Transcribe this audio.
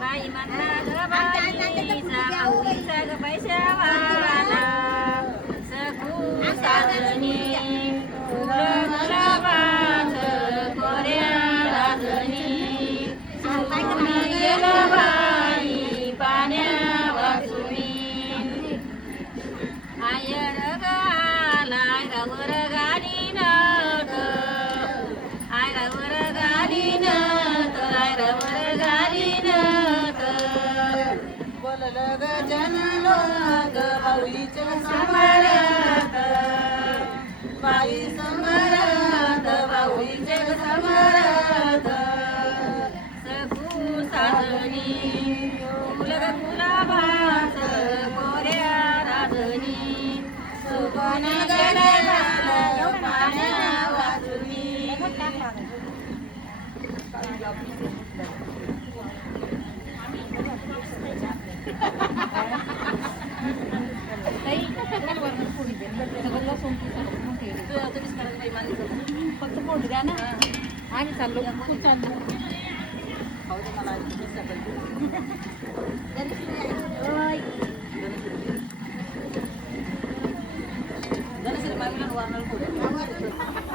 बाई बोलल ग जनलो ग भाऊलीच्या बाई समरत भाऊलीच्या सकू साधनी कोऱ्या राधनी. पाण्या वाचुनी फक्त फोटो द्या ना आम्ही चाललो खूप चाललो गणेश मागणार वारणार पुढे